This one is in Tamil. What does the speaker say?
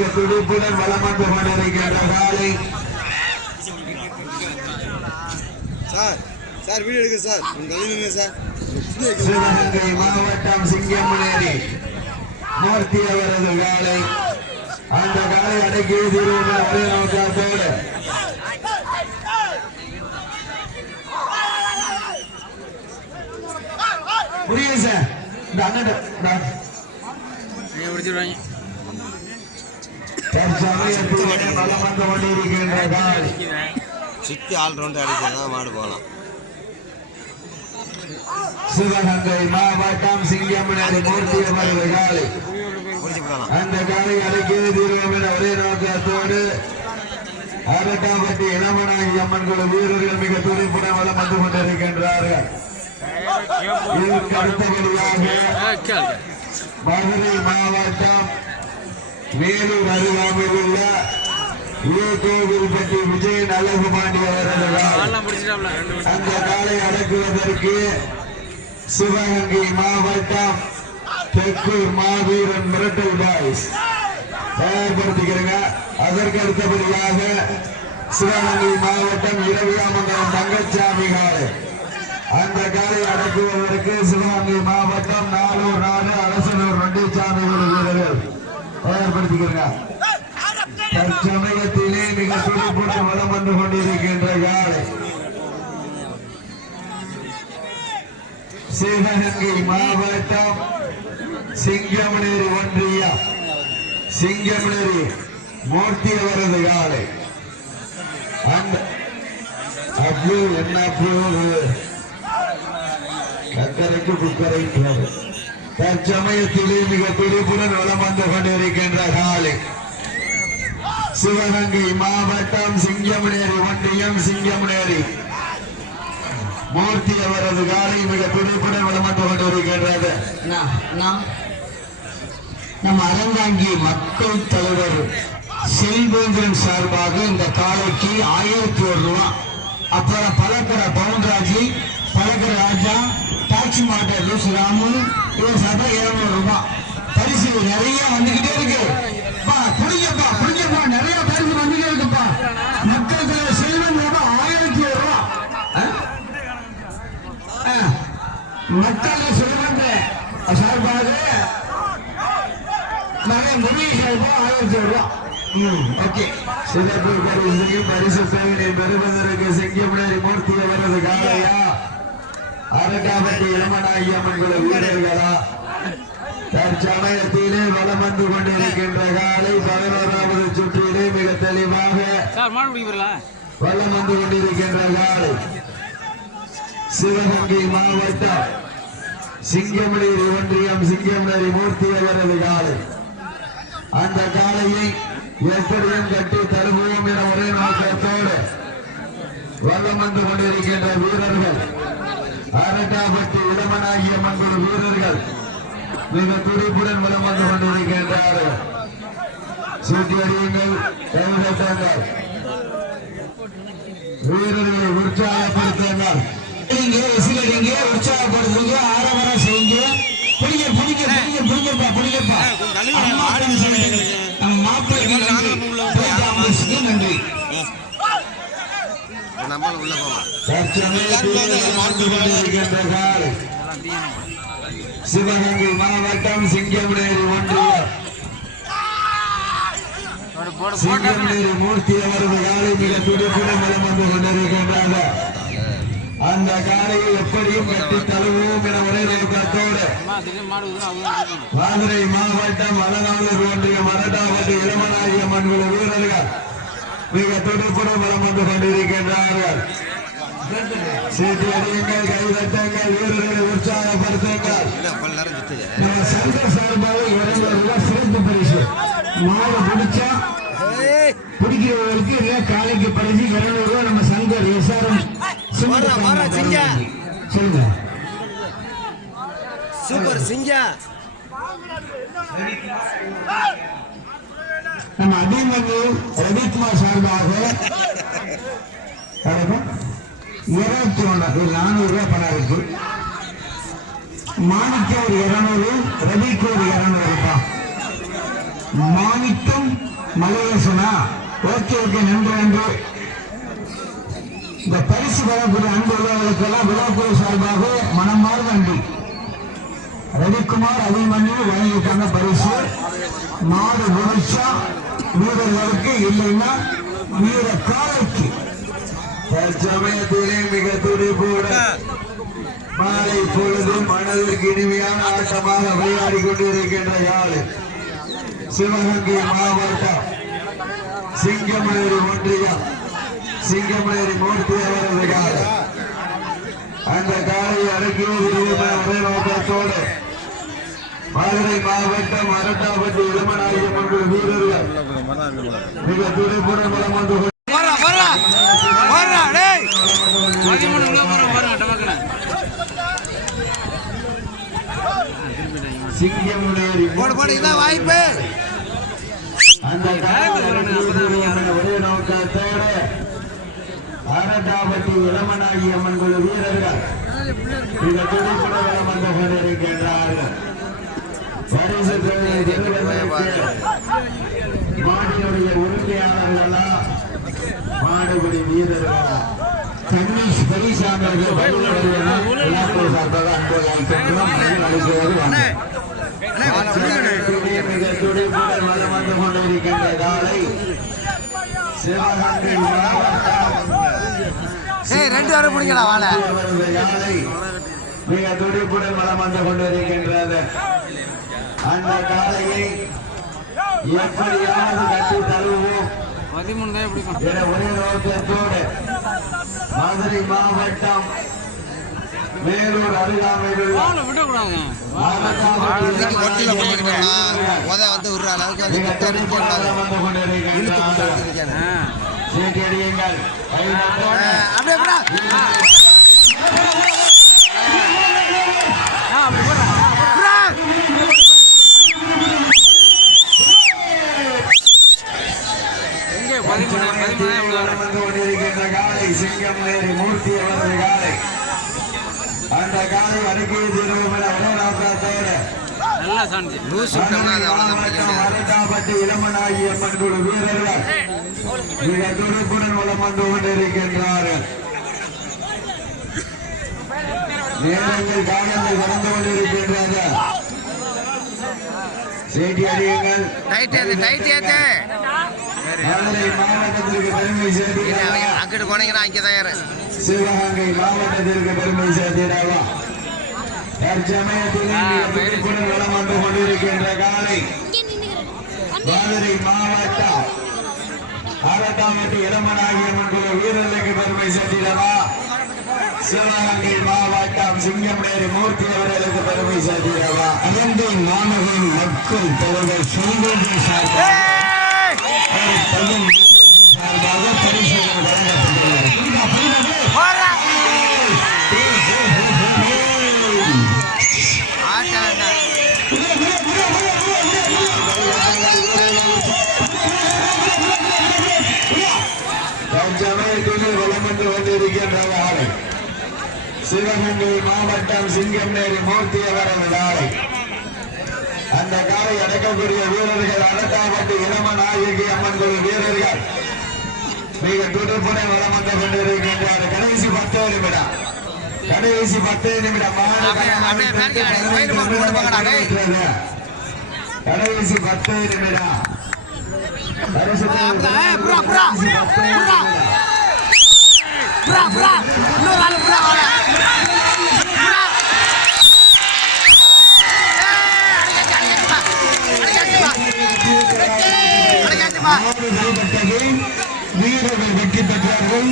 மிக துடிப்புடன் வளம் வந்து கொண்டிருக்கின்ற காலை. சார் சார் வீடியோ எடுக்க சார். கல்வி சார். சிவகங்கை மாவட்டம் சிங்கமுனேரி. மூர்த்தி அவரது காலை. அந்த காலை அடக்கி ஒரே நோக்கத்தோடு புரியுது சார்? இந்த அண்ணன். தற்சமயத்தில் வலம் வந்து கொண்டிருக்கின்ற காலை சுற்றி ஆல் ரவுண்டு அடிச்சாதான் மாடு போகலாம் சிவகங்கை மாவட்டம் சிங்கமுனேரி மூர்த்தி அவரது காலை அந்த காலை அடக்கிய தீர்வோம் என ஒரே நோக்கத்தோடு அரட்டாம்பட்டி இளமனாகி அம்மன் குழு வீரர்கள் மிக துடிப்புடன் வளம் வந்து கொண்டிருக்கின்றார்கள் இதற்கு அடுத்தபடியாக மதுரை மாவட்டம் வேலூர் அருகாமையில் உள்ள கோவில்பட்டி காலை. பிடிச்சிட்டாப்ல ரெண்டு அந்த காலை அடக்குவதற்கு சிவகங்கை மாவட்டம் தெற்கூர் மாவீரன் மிரட்டல் பாய்ஸ். தயார்படுத்திக்கிறங்க. அதற்கு அடுத்தபடியாக சிவகங்கை மாவட்டம் இரவியாமங்கலம் தங்கச்சாமி காலை அந்த காலை அடக்குவதற்கு சிவகங்கை மாவட்டம் நாலூர் நாடு அரசனூர் ரெண்டிச்சாமி வீரர்கள். தயார்படுத்திக்கிறங்க தற்சமயத்திலே மிக துடிப்புடன் வளம் வந்து கொண்டிருக்கின்ற காலை சிவகங்கை மாவட்டம் சிங்கமனேரி ஒன்றியம் சிங்கமனேரி மூர்த்தி அவரது காலை அந்த அப்பு என்ன அப்பு? கக்கரைக்கு குக்கரை தற்சமயத்திலே மிக துடிப்புடன் வளம் வந்து கொண்டிருக்கின்ற காலை சிவகங்கை மாவட்டம் சிங்கமனேரி ஒன்றியம் சிங்கமனேரி. மூர்த்தி அவரது காலை மிக துடிப்புடன் வளம் வந்து கொண்டிருக்கின்றது நாம் அறந்தாங்கி மக்கள் தலைவர் செல்வேந்திரன் சார்பாக இந்த காலைக்கு ஆயிரத்தி ஒரு ரூபா. அப்புறம் பழக்கடை பவுன்ராஜி பழக்கடை ராஜா டாக்ஸி மாட்டர் ராமு இவர் சார்பாக எழுநூறு ரூபாய் பரிசு நிறைய வந்துகிட்டே இருக்கு. பா புடிங்கப்பா புடிங்கப்பா நிறைய பரிசு வந்துட்டே இருக்குப்பா. மக்கள் செல்வம் செல்வன் ரூபாய் ஆயிரத்தி ஒரு ரூபா. மக்கள் செல்வம் சார்பாக நிறைய முடிவு சார்பாக ஆயிரத்தி ஒரு ரூபா. ம் ஓகே. சிறப்பு பரிசுக்கு பரிசு சேவனை பெறுவதற்கு சிங்கமுனேரி மூர்த்தியை அவரது காலையா அரட்டாபட்டி இளமனாகி அம்மன் குல வீரர்களா தற்சமயத்திலே வலம் வந்து கொண்டிருக்கின்ற காலை பதினோராவது சுற்றிலே மிக தெளிவாக வலம் வந்து கொண்டிருக்கின்ற காலை. சிவகங்கை மாவட்டம் சிங்கமணேரி ஒன்றியம் சிங்கமணேரி மூர்த்தி அவரது காலை. அந்த காலையை எப்படியும் கட்டி தருவோம் என ஒரே நோக்கத்தோடு வலம் வந்து கொண்டிருக்கின்ற வீரர்கள். அரட்டாப்பட்டி இடமனாகிய மங்கள வீரர்கள் மிக துடிப்புடன் வலம் வந்து கொண்டிருக்கின்றார்கள். சூட்டி அடியுங்கள் கைவிடட்டாங்கள் வீரர்களை உற்சாகப்படுத்துங்கள். நீங்க விசிலடிங்க உற்சாகப்படுத்துங்க ஆரவாரம் செய்யுங்க. புடிங்க புடிங்க புடிங்க புடிங்கப்பா புடிங்கப்பா மாடு சொன்னேன் எங்களுக்கு நம்ம மாப்பிள்ளைக்கு நன்றி போயிட்டு நன்றி நம்மள உள்ள போவோம் சிவகங்கை மாவட்டம் சிங்கமனேரி ஒன்றியம் போட சிங்கமனேரி மூர்த்தி அவரது காலை மிக துடிப்புடன் வலம் வந்து கொண்டிருக்கின்றார்கள் அந்த காலையை எப்படியும் கட்டி தழுவோம் என ஒரே நோக்கத்தோடு மதுரை மாவட்டம் மலநாளூர் ஒன்றிய மரட்டாவட்டி இளமனாகிய மண்குழு வீரர்கள் மிக துடிப்புடன் வலம் வந்து கொண்டிருக்கின்றார்கள். சீட்டி அடியுங்கள் கைதட்டுங்கள் வீரர்களை உற்சாகப்படுத்துங்கள். நம்ம சங்க சார்பாக இருநூறு ரூபாய் சிறப்பு பரிசு. மாடு பிடிச்சா பிடிக்கிறவர்களுக்கு இல்ல காலைக்கு பரிசு இருநூறு ரூபாய் நம்ம சங்கர் எஸ்ஆர்எம். சொல்லுங்க. சூப்பர் சிங்கா. நம்ம அபிமன்யு ரவிக்குமார் சார்பாக இருபத்தி ஒன்று நானூறு ரூபாய் பணம் இருக்கு. மாணிக்க ஒரு இருநூறு ரவிக்கு ஒரு இருநூறு ரூபாய் மாணிக்கம் மலையேசனா ஓகே ஓகே நன்றி நன்றி. இந்த பரிசு பெறக்கூடிய அன்பு உள்ளவர்களுக்கெல்லாம் விழாக்குழு சார்பாக மனமார் நன்றி. ரவிக்குமார் அபிமன்யு வழங்கியிருக்காங்க பரிசு. மாடு முடிச்சா வீரர்களுக்கு இல்லைன்னா வீர காலைக்கு. தற்சமயத்திலே மிக துடிப்புடன் மாலை பொழுது மனதிற்கு இனிமையான ஆட்டமாக விளையாடி கொண்டிருக்கின்ற யாழ் சிவகங்கை மாவட்டம் சிங்கமேரி ஒன்றியம். சிங்கமேரி மூர்த்தி அவரது காலை. அந்த காலை அடக்கியது ஒரே நோக்கத்தோடு மதுரை மாவட்டம் அரட்டாப்பட்டி இளமநாயகம் வீரர்கள். மிக வந்து வாய்ப்பு. அந்த ஒரே நோக்கத்தோடு அரட்டாபட்டி அம்மன் குழு வீரர்கள். இந்த துடிப்புட வளம் வந்து கொண்டிருக்கின்றார்கள். பரிசு தொகையை பெறுவதற்கு வீரர்களா தண்ணீர் பெரியசாமி அவர்கள் சார்பாக அன்போடு அழைக்கின்றோம் மணி மிக துடிப்புடன் வந்து கொண்டிருக்கின்ற சிவகங்கை மாவட்டம் ரெண்டு வரை பிடிக்கடா மிக துடிப்புடன் வளம் வந்து கொண்டிருக்கின்றது. அந்த காலையை எப்படியாவது கட்டி தருவோம்? என ஒரே நோக்கத்தோடு மதுரை மாவட்டம் வேலூர் அருகாமையில் வந்து விடுற அளவுக்கு வந்து நேரி மூர்த்தி அவரது காலை. அந்த காலை அடுக்கிய தீர்வு என இளமனாகி அம்மன் குழு வீரர்கள் மிக துடிப்புடன் வளம் வந்து கொண்டிருக்கின்றார்கள். நேரங்கள் காலங்கள் கடந்து கொண்டிருக்கின்றது. செய்தி அறியுங்கள். அங்கிட்டு போனீங்கன்னா அங்கே தான் சிவகங்கை மாவட்டத்திற்கு பெருமை சேர்த்திடவா தற்சமயத்தில் துடிப்புடன் வளம் வந்து கொண்டிருக்கின்ற காலை மதுரை மாவட்டம் ஆரட்டாமட்டு இளமனாகியம்மன் குழு வீரர்களுக்கு பெருமை சேர்த்திடவா சிவகங்கை மாவட்டம் சிங்கமேரி மூர்த்தி அவர்களுக்கு பெருமை சேர்த்திடவா மாநகரின் மக்கள் தலைவர் செல்வர்கள் சார்பாக தற்சமயத்தில் வளம் கொண்டிருக்கின்ற ஆலை சிவகங்கை மாவட்டம் சிங்கமேரி மூர்த்தி அவரது நாளை அந்த காலை அடக்கக்கூடிய வீரர்கள் அடக்காப்பட்டு இளம நாயகி அம்மன் குழு வீரர்கள் மிக துடுப்புடன் வளம் வந்து கொண்டிருக்கின்றார் கடைசி பத்து நிமிடம் கடைசி பத்து நிமிடம் கடைசி பத்து நிமிடம் வீரர்கள் வெற்றி பெற்றார்கள்